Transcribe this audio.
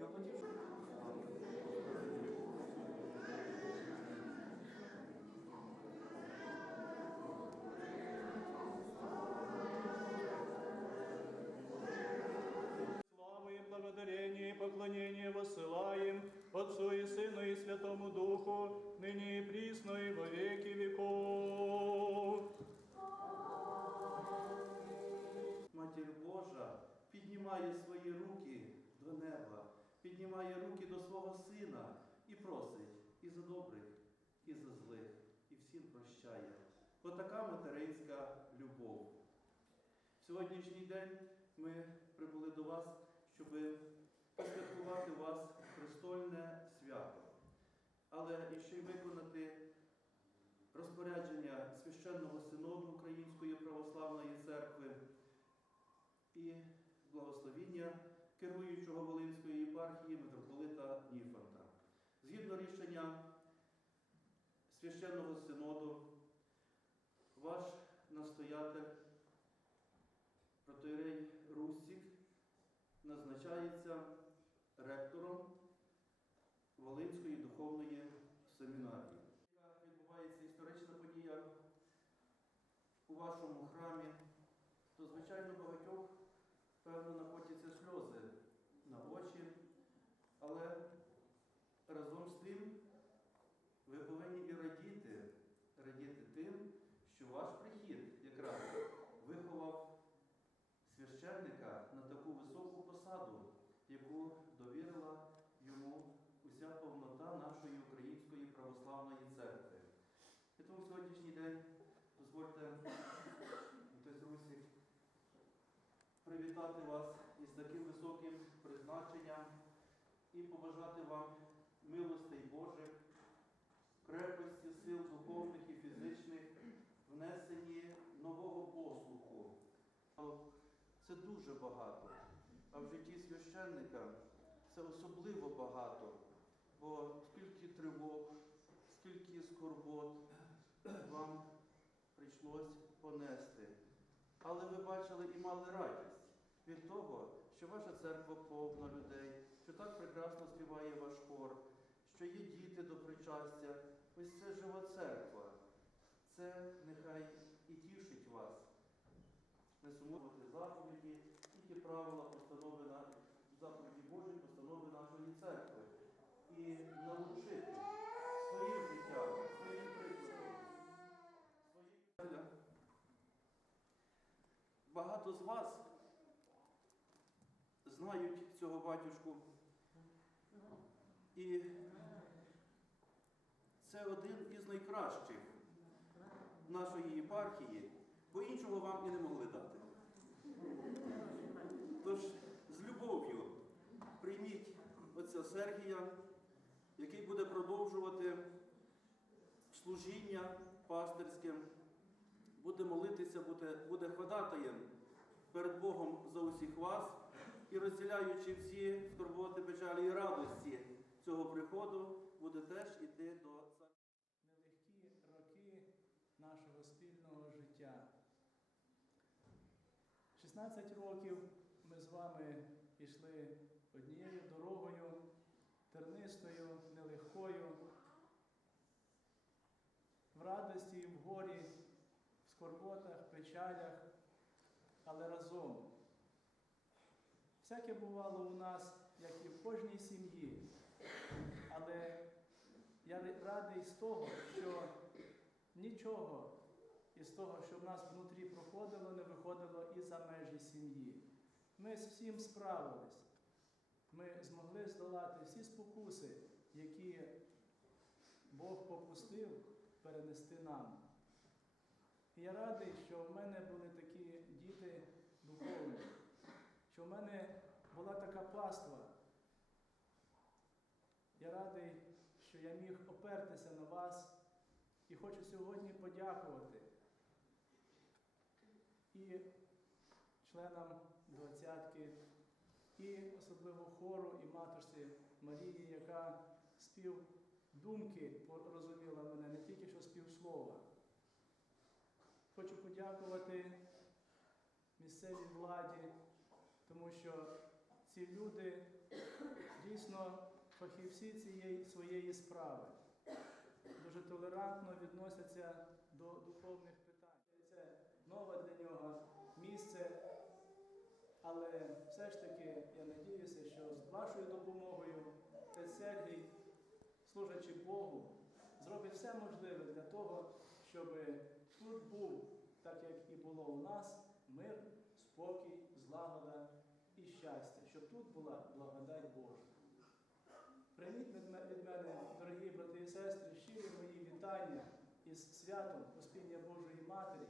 Я хотів, благодарение и поклонение воссылаем Отцу и Сыну и Святому Духу, ныне и присно и во веки веков. Матерь Божа, поднимая свои руки до неба, піднімає руки до свого сина і просить і за добрих, і за злих, і всім прощає. Отака материнська любов. В сьогоднішній день ми прибули до вас, щоб посвяткувати вас престольне свято, але і ще й виконати розпорядження священного синоду Української православної церкви і благословіння керуючого Волинської єпархії митрополита Ніфанта. Згідно рішення священного синоду, ваш настоятель, протоірей Русік, назначається ректором Волинської духовної семінарії. Відбувається історична подія у вашому храмі, то, звичайно, багатьох, певно, накотяться сльози на очі, але разом з тим ви повинні і радіти, радіти тим, що ваш прихід якраз виховав священника на таку високу посаду, яку довірила йому уся повнота нашої Української православної церкви. І тому в сьогоднішній день дозвольте, отець Русік, привітати вас із таким високим призначенням і побажати вам милостей Божих, крепості сил духовних і фізичних, внесенні нового послуху. Це дуже багато. А в житті священника це особливо багато, бо скільки тривог, скільки скорбот вам прийшлось понести. Але ви бачили і мали радість від того, що ваша церква повна людей, що так прекрасно співає ваш хор, що є діти до причастя. Ось це жива церква. Це нехай і тішить вас. Не сумувати заповіді, тільки правила постанови на заповіді Божі, постанови нашої церкви. І навчити своїм життям, своїм прикладом, своїм Багато з вас знають цього батюшку. І це один із найкращих нашої єпархії, бо іншого вам і не могли дати. Тож з любов'ю прийміть отця Сергія, який буде продовжувати служіння пастирським, буде молитися, буде, буде ходатаєм перед Богом за усіх вас і розділяючи всі турботи, печалі і радості цього приходу, буде теж іти до нелегкі роки нашого спільного життя. 16 років ми з вами йшли однією дорогою, тернистою, нелегкою, в радості, і в горі, в скорботах, печалях, але разом. Всяке бувало у нас, як і в кожній сім'ї, але я радий з того, що нічого із того, що в нас внутрі проходило, не виходило і за межі сім'ї. Ми з всім справились. Ми змогли здолати всі спокуси, які Бог попустив перенести нам. Я радий, що в мене були такі діти духовні, що в мене була така паства. Я радий, що я міг опертися на вас і хочу сьогодні подякувати і членам двадцятки, і особливо хору, і матушці Марії, яка спів думки порозуміла мене, не тільки що спів слова. Хочу подякувати місцевій владі, тому що ці люди дійсно фахівці цієї своєї справи. Дуже толерантно відносяться до духовних питань. Це нове для нього місце, але все ж таки я надіюся, що з вашою допомогою отець Сергій, служачи Богу, зробить все можливе для того, щоб тут був, так як і було у нас, мир, спокій, злагода щастя, щоб тут була благодать Божа. Прийміть від мене, дорогі брати і сестри, щирі мої вітання із святом Успіння Божої Матері.